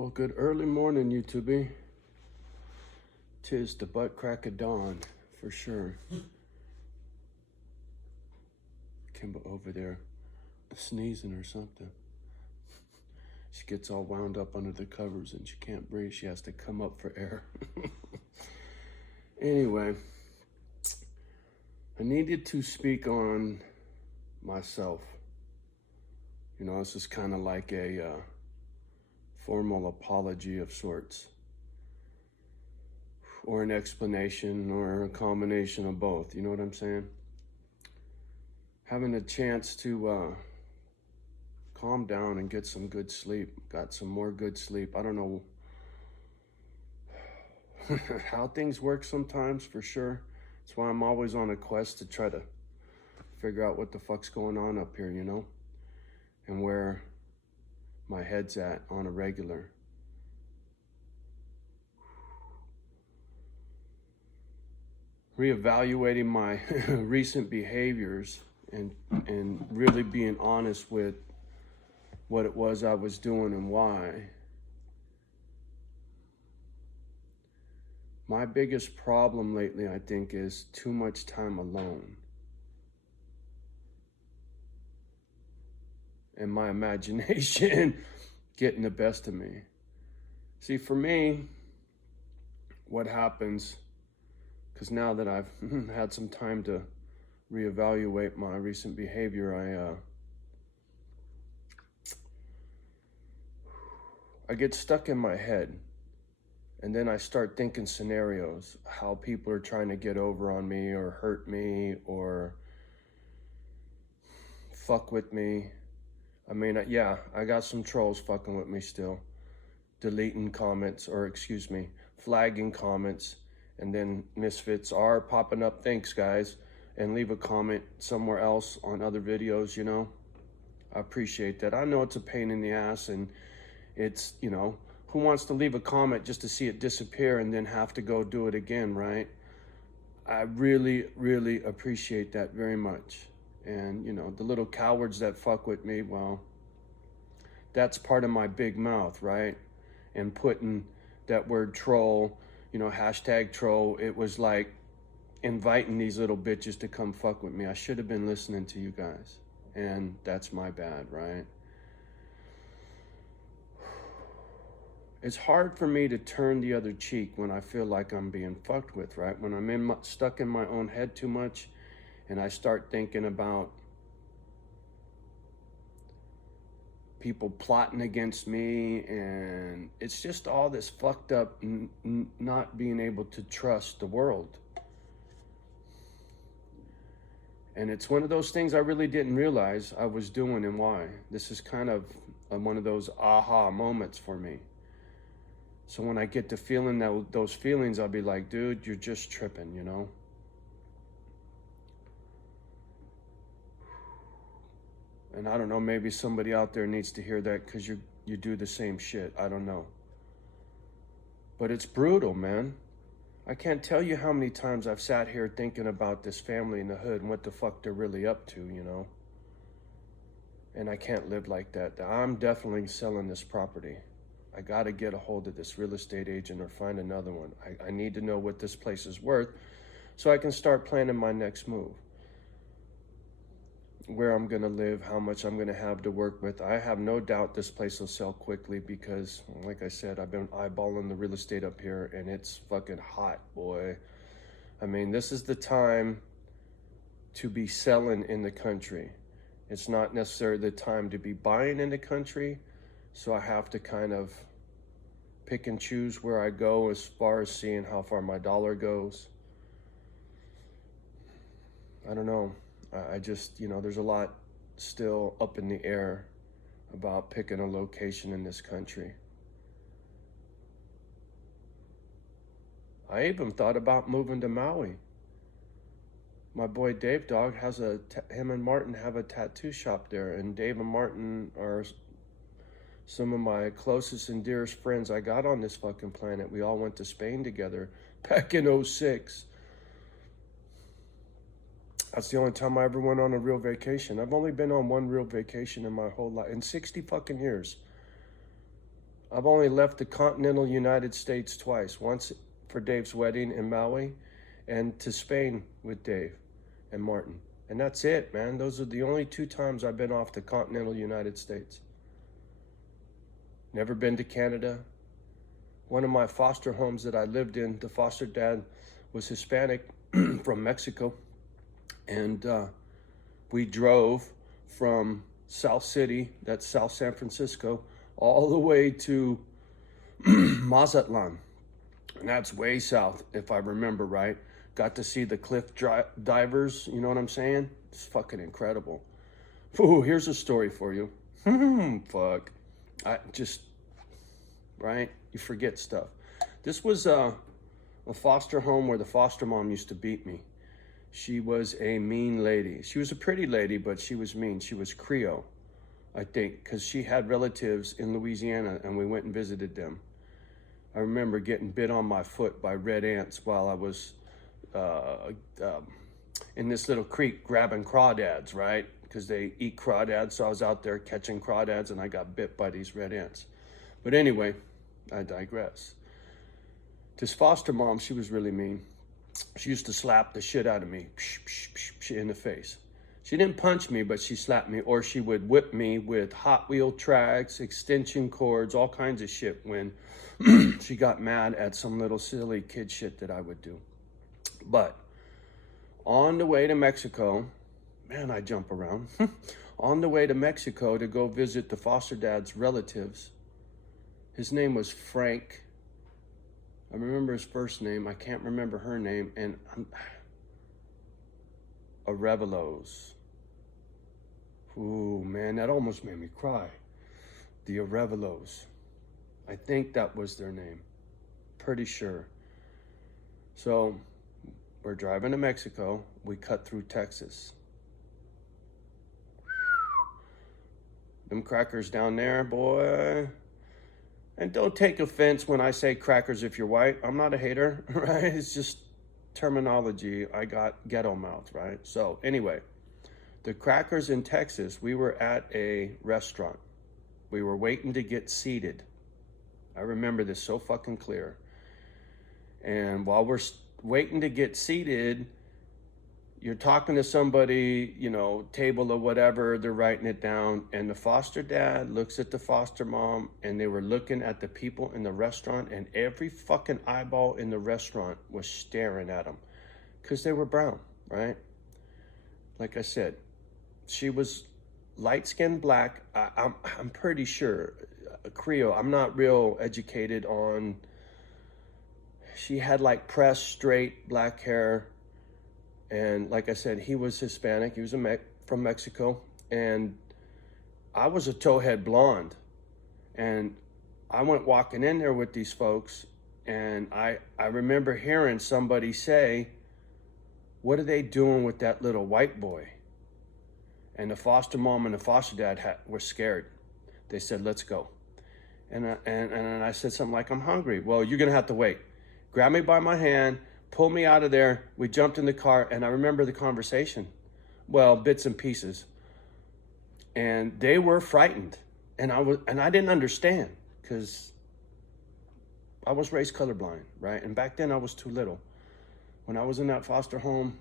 Well, good early morning, YouTube. Tis the butt crack of dawn, for sure. Kimba over there sneezing or something. She gets all wound up under the covers and she can't breathe. She has to come up for air. Anyway, I needed to speak on myself. You know, this is kind of like a formal apology of sorts, or an explanation, or a combination of both. You know what I'm saying? Having a chance to calm down and get some good sleep. Got some more good sleep. I don't know how things work sometimes, for sure. That's why I'm always on a quest to try to figure out what the fuck's going on up here, you know? And where my head's at on a regular. Reevaluating my recent behaviors and really being honest with what it was I was doing and why. My biggest problem lately, I think, is too much time alone. And my imagination getting the best of me. See, for me, what happens, because now that I've had some time to reevaluate my recent behavior, I get stuck in my head. And then I start thinking scenarios, how people are trying to get over on me or hurt me or fuck with me. I mean, yeah, I got some trolls fucking with me still. Deleting comments, or excuse me, flagging comments. And then misfits are popping up, thanks guys, and leave a comment somewhere else on other videos, you know. I appreciate that. I know it's a pain in the ass, and it's, you know, who wants to leave a comment just to see it disappear and then have to go do it again, right? I really, really appreciate that very much. And, you know, the little cowards that fuck with me, well, that's part of my big mouth, right? And putting that word troll, you know, hashtag troll, it was like inviting these little bitches to come fuck with me. I should have been listening to you guys. And that's my bad, right? It's hard for me to turn the other cheek when I feel like I'm being fucked with, right? When I'm stuck in my own head too much and I start thinking about people plotting against me, and it's just all this fucked up not being able to trust the world. And it's one of those things I really didn't realize I was doing and why. This is kind of one of those aha moments for me. So when I get to feeling those feelings, I'll be like, dude, you're just tripping, you know? And I don't know, maybe somebody out there needs to hear that because you do the same shit. I don't know. But it's brutal, man. I can't tell you how many times I've sat here thinking about this family in the hood and what the fuck they're really up to, you know? And I can't live like that. I'm definitely selling this property. I got to get a hold of this real estate agent or find another one. I need to know what this place is worth so I can start planning my next move. Where I'm going to live, how much I'm going to have to work with. I have no doubt this place will sell quickly because, like I said, I've been eyeballing the real estate up here and it's fucking hot, boy. I mean, this is the time to be selling in the country. It's not necessarily the time to be buying in the country. So I have to kind of pick and choose where I go as far as seeing how far my dollar goes. I don't know. I just, you know, there's a lot still up in the air about picking a location in this country. I even thought about moving to Maui. My boy Dave Dog has him and Martin have a tattoo shop there, and Dave and Martin are some of my closest and dearest friends I got on this fucking planet. We all went to Spain together back in '06. That's the only time I ever went on a real vacation. I've only been on one real vacation in my whole life, in 60 fucking years. I've only left the continental United States twice. Once for Dave's wedding in Maui, and to Spain with Dave and Martin. And that's it, man. Those are the only 2 times I've been off the continental United States. Never been to Canada. One of my foster homes that I lived in, the foster dad was Hispanic from Mexico. And we drove from South City, that's South San Francisco, all the way to Mazatlan. And that's way south, if I remember right. Got to see the cliff divers, you know what I'm saying? It's fucking incredible. Ooh, here's a story for you. Fuck. Right? You forget stuff. This was a foster home where the foster mom used to beat me. She was a mean lady. She was a pretty lady, but she was mean. She was Creole, I think, because she had relatives in Louisiana, and we went and visited them. I remember getting bit on my foot by red ants while I was in this little creek grabbing crawdads, right? Because they eat crawdads, so I was out there catching crawdads, and I got bit by these red ants. But anyway, I digress. This foster mom, she was really mean. She used to slap the shit out of me in the face. She didn't punch me, but she slapped me, or she would whip me with Hot Wheel tracks, extension cords, all kinds of shit when she got mad at some little silly kid shit that I would do. But on the way to Mexico, man, I jump around. On the way to Mexico to go visit the foster dad's relatives, his name was Frank. I remember his first name. I can't remember her name. And Arevalos. Ooh, man, that almost made me cry. The Arevalos. I think that was their name. Pretty sure. So we're driving to Mexico. We cut through Texas. Them crackers down there, boy. And don't take offense when I say crackers if you're white. I'm not a hater, right? It's just terminology. I got ghetto mouth, right? So anyway, the crackers in Texas, we were at a restaurant. We were waiting to get seated. I remember this so fucking clear. And while we're waiting to get seated, you're talking to somebody, you know, table or whatever, they're writing it down, and the foster dad looks at the foster mom, and they were looking at the people in the restaurant, and every fucking eyeball in the restaurant was staring at them because they were brown, right? Like I said, she was light-skinned black. I'm pretty sure, Creole. I'm not real educated on. She had like pressed, straight black hair. And like I said, he was Hispanic. He was from Mexico. And I was a towhead blonde. And I went walking in there with these folks. And I remember hearing somebody say, "What are they doing with that little white boy?" And the foster mom and the foster dad were scared. They said, "Let's go." And I said something like, "I'm hungry." "Well, you're going to have to wait." Grab me by my hand, pulled me out of there. We jumped in the car, and I remember the conversation. Well, bits and pieces. And they were frightened. And I didn't understand because I was raised colorblind, right? And back then I was too little. When I was in that foster home,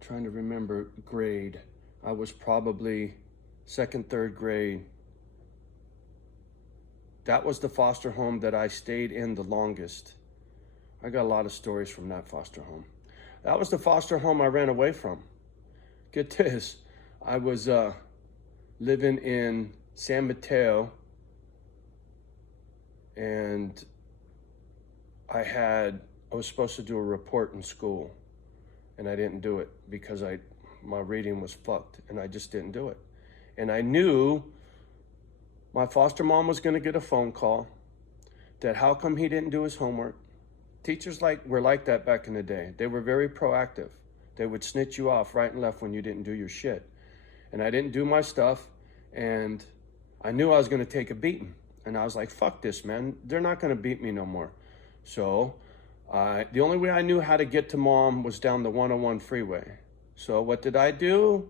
trying to remember grade, I was probably second, third grade. That was the foster home that I stayed in the longest. I got a lot of stories from that foster home. That was the foster home I ran away from. Get this, I was living in San Mateo, and I was supposed to do a report in school, and I didn't do it because my reading was fucked, and I just didn't do it. And I knew my foster mom was going to get a phone call that how come he didn't do his homework. Teachers were like that back in the day. They were very proactive. They would snitch you off right and left when you didn't do your shit. And I didn't do my stuff, and I knew I was going to take a beating. And I was like, fuck this, man. They're not going to beat me no more. So the only way I knew how to get to mom was down the 101 freeway. So what did I do?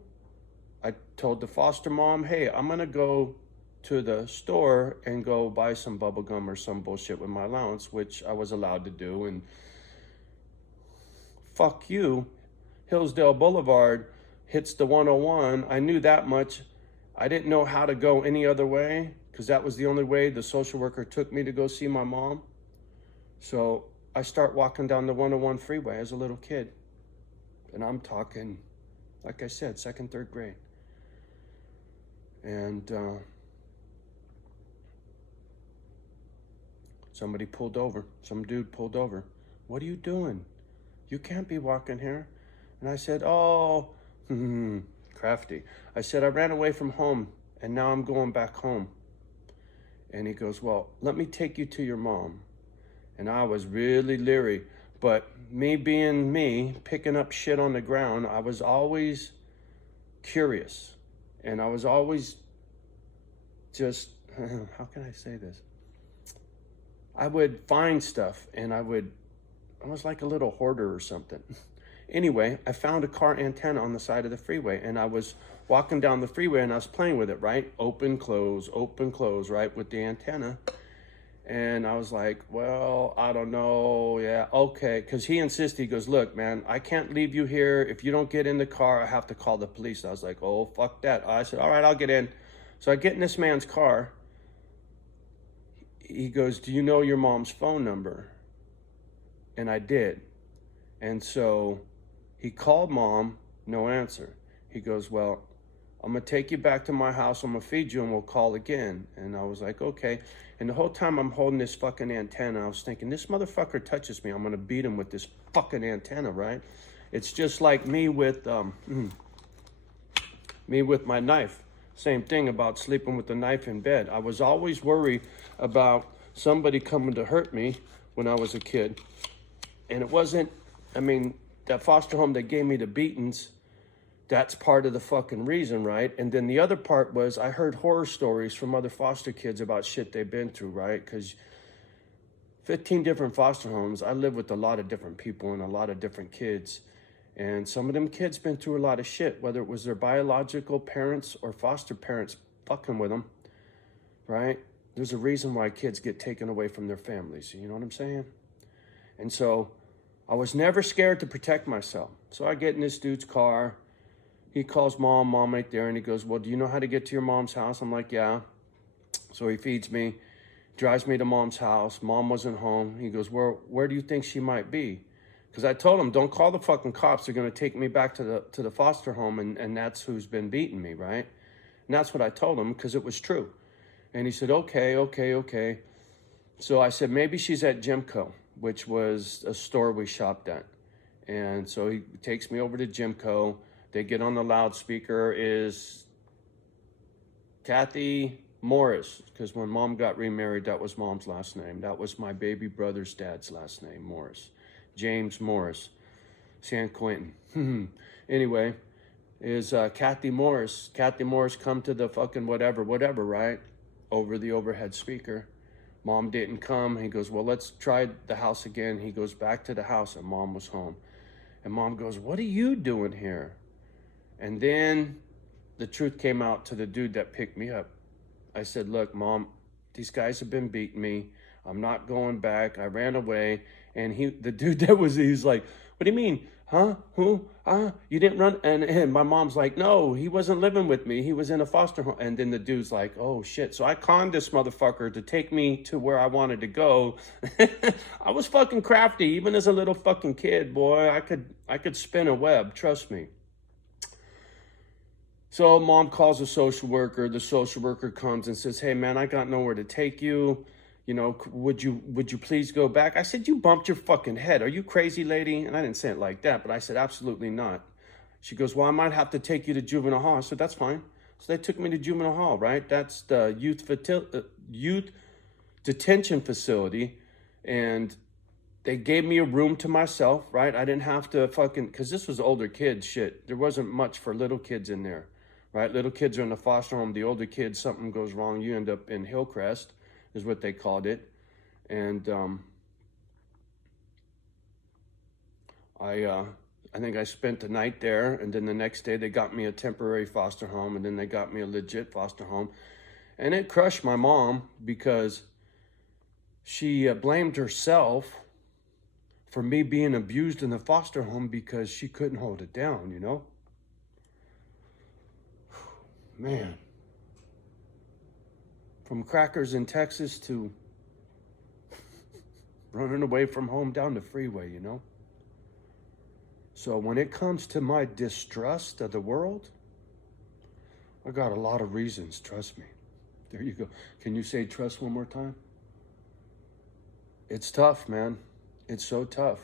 I told the foster mom, hey, I'm going to go to the store and go buy some bubble gum or some bullshit with my allowance, which I was allowed to do. And fuck you, Hillsdale Boulevard hits the 101. I knew that much. I didn't know how to go any other way because that was the only way the social worker took me to go see my mom. So I start walking down the 101 freeway as a little kid. And I'm talking, like I said, second, third grade. And somebody pulled over. Some dude pulled over. What are you doing? You can't be walking here. And I said, oh, crafty. I said, I ran away from home and now I'm going back home. And he goes, well, let me take you to your mom. And I was really leery. But me being me, picking up shit on the ground, I was always curious. And I was always just, how can I say this? I would find stuff and I was like a little hoarder or something. Anyway, I found a car antenna on the side of the freeway and I was walking down the freeway and I was playing with it, right? Open, close, right? With the antenna. And I was like, well, I don't know. Yeah, okay. Because he insisted, he goes, look, man, I can't leave you here. If you don't get in the car, I have to call the police. I was like, oh, fuck that. I said, all right, I'll get in. So I get in this man's car. He goes, do you know your mom's phone number? And I did. And so he called mom, no answer. He goes, well, I'm going to take you back to my house. I'm going to feed you and we'll call again. And I was like, okay. And the whole time I'm holding this fucking antenna, I was thinking, this motherfucker touches me, I'm going to beat him with this fucking antenna, right? It's just like me with my knife. Same thing about sleeping with the knife in bed. I was always worried about somebody coming to hurt me when I was a kid. And it wasn't, I mean, that foster home that gave me the beatings, that's part of the fucking reason, right? And then the other part was I heard horror stories from other foster kids about shit they've been through, right? Because 15 different foster homes, I live with a lot of different people and a lot of different kids. And some of them kids been through a lot of shit, whether it was their biological parents or foster parents fucking with them, right? There's a reason why kids get taken away from their families, you know what I'm saying? And so I was never scared to protect myself. So I get in this dude's car. He calls mom ain't there, and he goes, well, do you know how to get to your mom's house? I'm like, yeah. So he feeds me, drives me to mom's house. Mom wasn't home. He goes, where do you think she might be? Because I told him, don't call the fucking cops. They're going to take me back to the foster home, and that's who's been beating me, right? And that's what I told him because it was true. And he said, okay. So I said, maybe she's at Jimco, which was a store we shopped at. And so he takes me over to Jimco. They get on the loudspeaker is Kathy Morris, because when mom got remarried, that was mom's last name. That was my baby brother's dad's last name, Morris. James Morris, San Quentin. Anyway, is Kathy Morris. Kathy Morris come to the fucking whatever, right? Over the overhead speaker. Mom didn't come. He goes, well, let's try the house again. He goes back to the house and mom was home. And mom goes, what are you doing here? And then the truth came out to the dude that picked me up. I said, look, mom, these guys have been beating me. I'm not going back. I ran away. And the dude he's like, what do you mean? Huh? Who? You didn't run? And my mom's like, no, he wasn't living with me. He was in a foster home. And then the dude's like, oh shit. So I conned this motherfucker to take me to where I wanted to go. I was fucking crafty. Even as a little fucking kid, boy, I could spin a web. Trust me. So mom calls the social worker. The social worker comes and says, hey man, I got nowhere to take you. You know, would you please go back? I said, you bumped your fucking head. Are you crazy, lady? And I didn't say it like that, but I said, absolutely not. She goes, well, I might have to take you to juvenile hall. I said, that's fine. So they took me to juvenile hall, right? That's the youth detention facility. And they gave me a room to myself, right? I didn't have to because this was older kids shit. There wasn't much for little kids in there, right? Little kids are in the foster home. The older kids, something goes wrong, you end up in Hillcrest, is what they called it. And I think I spent the night there, and then the next day they got me a temporary foster home, and then they got me a legit foster home. And it crushed my mom because she blamed herself for me being abused in the foster home because she couldn't hold it down, you know? Man. From crackers in Texas to running away from home down the freeway, you know? So when it comes to my distrust of the world, I got a lot of reasons, trust me. There you go. Can you say trust one more time? It's tough, man. It's so tough.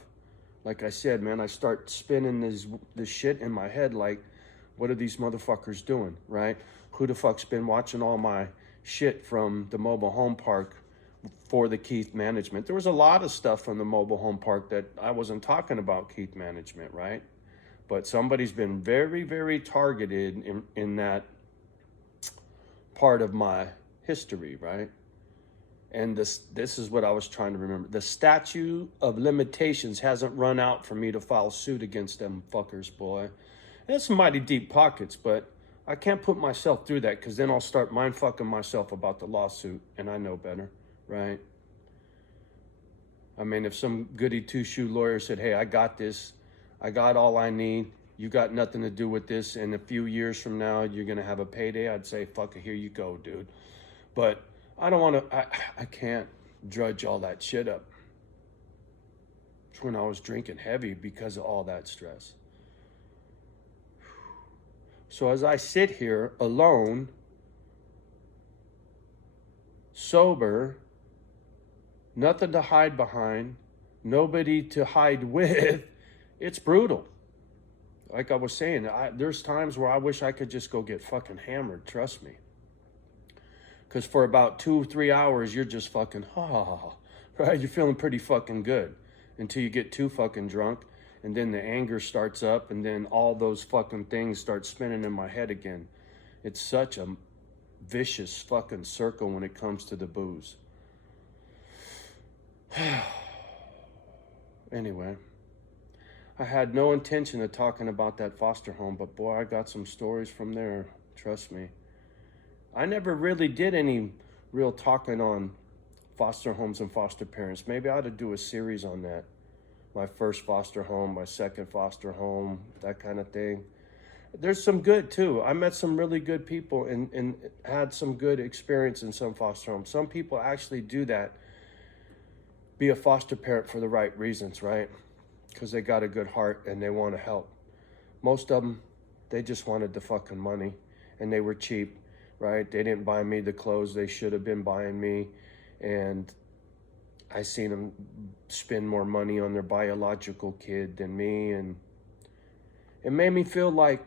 Like I said, man, I start spinning this shit in my head like, what are these motherfuckers doing, right? Who the fuck's been watching all my shit from the mobile home park for the Keith management? There was a lot of stuff from the mobile home park that I wasn't talking about Keith management, right? But somebody's been very, very targeted in that part of my history, right? And this is what I was trying to remember. The statute of limitations hasn't run out for me to file suit against them fuckers, boy. It's some mighty deep pockets, but I can't put myself through that because then I'll start mind fucking myself about the lawsuit, and I know better, right? I mean, if some goody two-shoe lawyer said, hey, I got this, I got all I need, you got nothing to do with this, and a few years from now, you're going to have a payday, I'd say, fuck it, here you go, dude. But I don't want to, I can't drudge all that shit up. It's when I was drinking heavy because of all that stress. So as I sit here alone, sober, nothing to hide behind, nobody to hide with, it's brutal. Like I was saying, there's times where I wish I could just go get fucking hammered, trust me. Because for about 2-3 hours, you're just fucking, right? You're feeling pretty fucking good until you get too fucking drunk. And then the anger starts up, and then all those fucking things start spinning in my head again. It's such a vicious fucking circle when it comes to the booze. Anyway, I had no intention of talking about that foster home, but boy, I got some stories from there, trust me. I never really did any real talking on foster homes and foster parents. Maybe I ought to do a series on that. My first foster home, my second foster home, that kind of thing. There's some good too. I met some really good people and had some good experience in some foster homes. Some people actually do that, be a foster parent for the right reasons, right? Because they got a good heart and they want to help. Most of them, they just wanted the fucking money and they were cheap, right? They didn't buy me the clothes they should have been buying me, and I seen them spend more money on their biological kid than me, and it made me feel like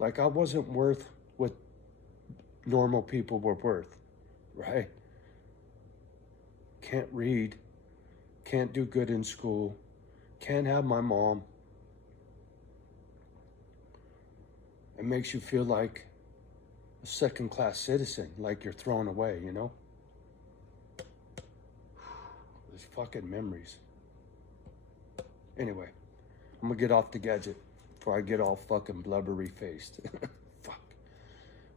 I wasn't worth what normal people were worth, right? Can't read, can't do good in school, can't have my mom. It makes you feel like a second-class citizen, like you're thrown away, you know? Those fucking memories. Anyway, I'm gonna get off the gadget before I get all fucking blubbery-faced. Fuck.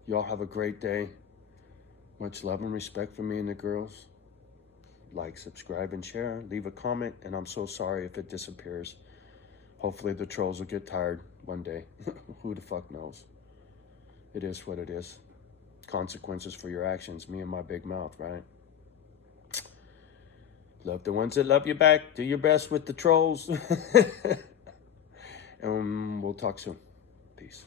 Y'all have a great day. Much love and respect for me and the girls. Like, subscribe, and share. Leave a comment, and I'm so sorry if it disappears. Hopefully the trolls will get tired one day. Who the fuck knows? It is what it is. Consequences for your actions. Me and my big mouth, right? Love the ones that love you back. Do your best with the trolls. And we'll talk soon. Peace.